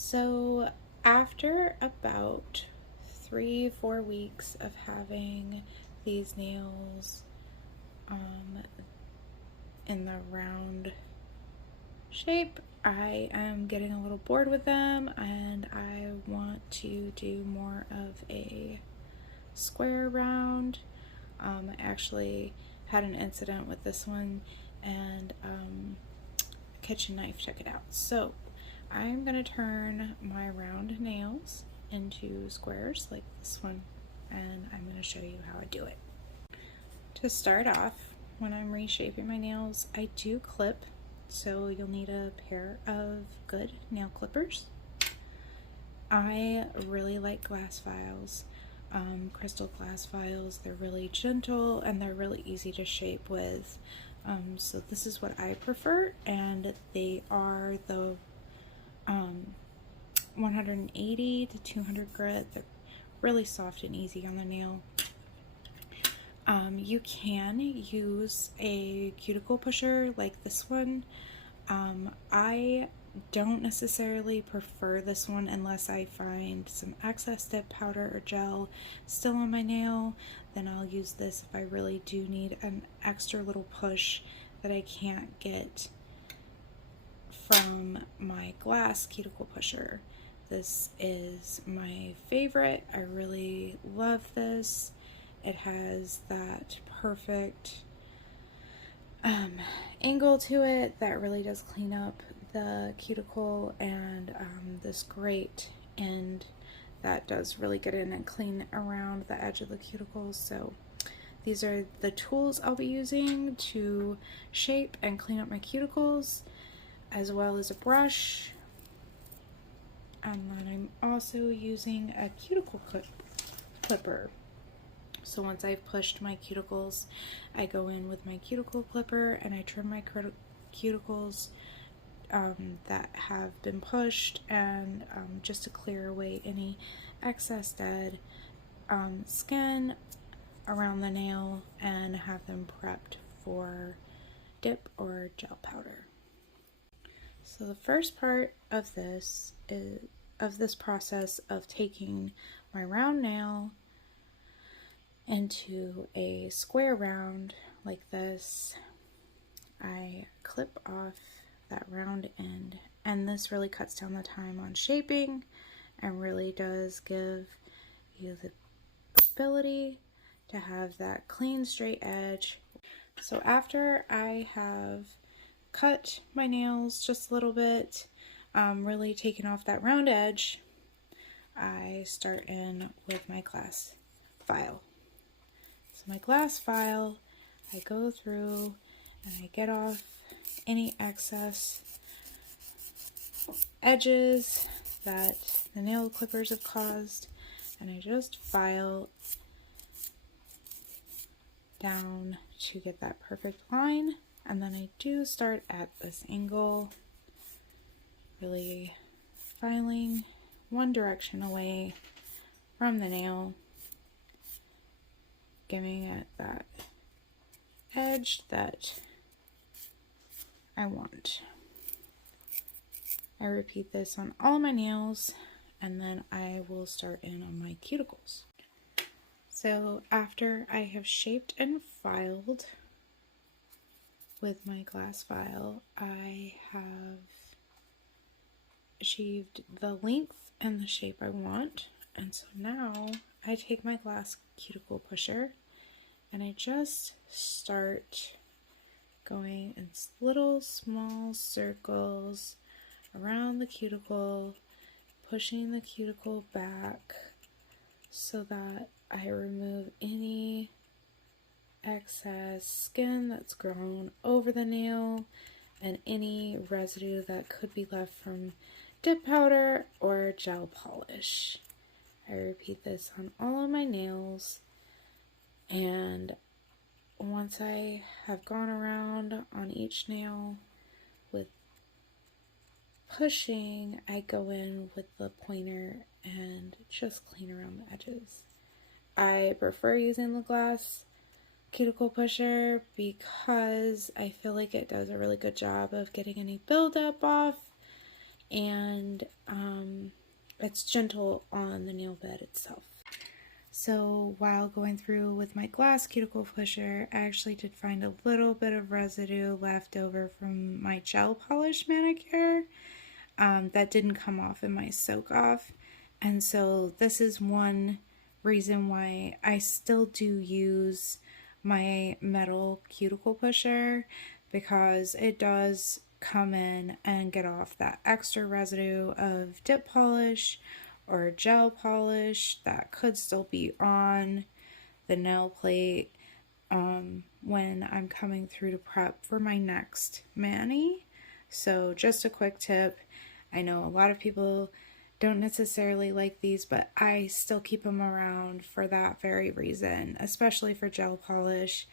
So after about 3-4 weeks of having these nails in the round shape, I am getting a little bored with them and I want to do more of a square round. I actually had an incident with this one and a kitchen knife took it out. So I'm going to turn my round nails into squares like this one, and I'm going to show you how I do it. To start off, when I'm reshaping my nails, I do clip, so you'll need a pair of good nail clippers. I really like glass files, crystal glass files. They're really gentle and they're really easy to shape with. So this is what I prefer, and they are the 180 to 200 grit. They're really soft and easy on the nail. You can use a cuticle pusher like this one. I don't necessarily prefer this one unless I find some excess dip powder or gel still on my nail. Then I'll use this if I really do need an extra little push that I can't get from my glass cuticle pusher. This is my favorite. I really love this. It has that perfect angle to it that really does clean up the cuticle, and this great end that does really get in and clean around the edge of the cuticles. So these are the tools I'll be using to shape and clean up my cuticles, as well as a brush. And then I'm also using a cuticle clipper. So once I've pushed my cuticles, I go in with my cuticle clipper and I trim my cuticles that have been pushed, and just to clear away any excess dead skin around the nail and have them prepped for dip or gel powder. So the first part of this process of taking my round nail into a square round like this, I clip off that round end, and this really cuts down the time on shaping and really does give you the ability to have that clean straight edge. So after I have cut my nails just a little bit, really taking off that round edge, I start in with my glass file. So my glass file, I go through and I get off any excess edges that the nail clippers have caused, and I just file down to get that perfect line. And then I do start at this angle, really filing one direction away from the nail, giving it that edge that I want. I repeat this on all of my nails, and then I will start in on my cuticles. So after I have shaped and filed with my glass file, I have achieved the length and the shape I want. And so now I take my glass cuticle pusher and I just start going in little small circles around the cuticle, pushing the cuticle back so that I remove any excess skin that's grown over the nail and any residue that could be left from dip powder or gel polish. I repeat this on all of my nails, and once I have gone around on each nail with pushing, I go in with the pointer and just clean around the edges. I prefer using the glass cuticle pusher because I feel like it does a really good job of getting any buildup off, and it's gentle on the nail bed itself. So while going through with my glass cuticle pusher, I actually did find a little bit of residue left over from my gel polish manicure that didn't come off in my soak off. And so this is one reason why I still do use my metal cuticle pusher, because it does come in and get off that extra residue of dip polish or gel polish that could still be on the nail plate when I'm coming through to prep for my next mani. So just a quick tip. I know a lot of people don't necessarily like these, but I still keep them around for that very reason, especially for gel polish.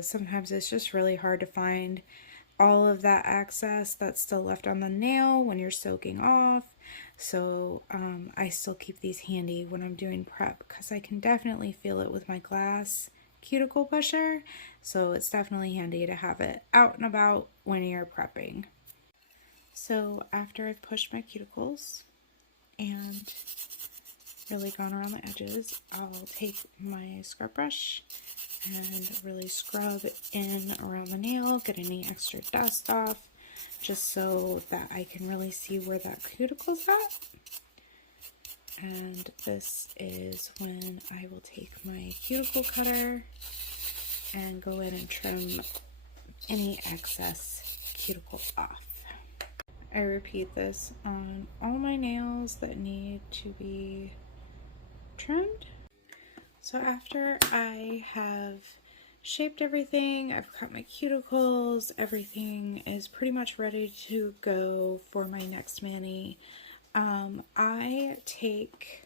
Sometimes it's just really hard to find all of that excess that's still left on the nail when you're soaking off. So I still keep these handy when I'm doing prep, because I can definitely feel it with my glass cuticle pusher. So it's definitely handy to have it out and about when you're prepping. So after I've pushed my cuticles and really gone around the edges, I'll take my scrub brush and really scrub in around the nail, get any extra dust off, just so that I can really see where that cuticle's at. And this is when I will take my cuticle cutter and go in and trim any excess cuticle off. I repeat this on all my nails that need to be trimmed. So after I have shaped everything, I've cut my cuticles, everything is pretty much ready to go for my next mani. I take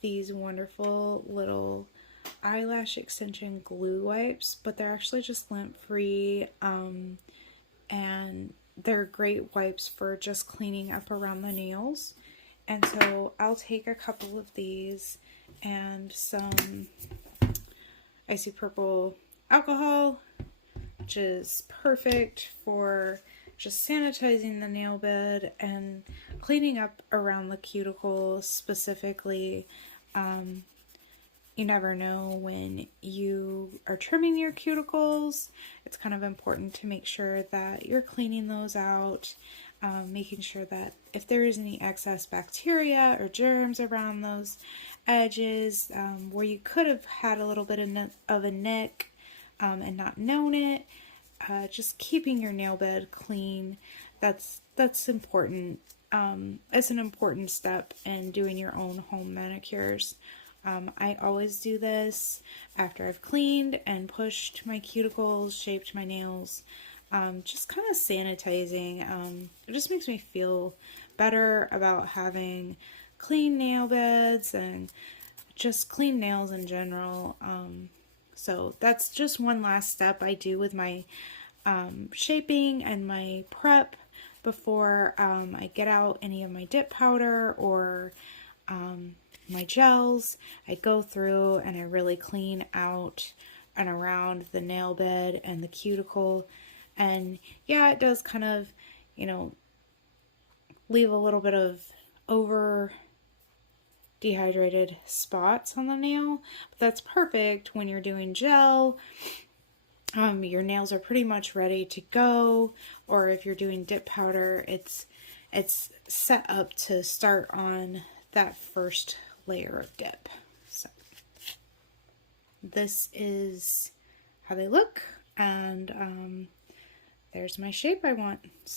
these wonderful little eyelash extension glue wipes, but they're actually just lint free, and they're great wipes for just cleaning up around the nails. And so I'll take a couple of these and some icy purple alcohol, which is perfect for just sanitizing the nail bed and cleaning up around the cuticles specifically. You never know when you are trimming your cuticles. It's kind of important to make sure that you're cleaning those out, making sure that if there is any excess bacteria or germs around those edges, where you could have had a little bit of a nick and not known it, just keeping your nail bed clean, that's important. It's an important step in doing your own home manicures. I always do this after I've cleaned and pushed my cuticles, shaped my nails, just kind of sanitizing. It just makes me feel better about having clean nail beds and just clean nails in general. So that's just one last step I do with my shaping and my prep before I get out any of my dip powder or my gels. I go through and I really clean out and around the nail bed and the cuticle. And yeah, it does kind of, leave a little bit of over dehydrated spots on the nail, but that's perfect when you're doing gel. Your nails are pretty much ready to go, or if you're doing dip powder, it's set up to start on that first layer of dip. So this is how they look, and there's my shape I want.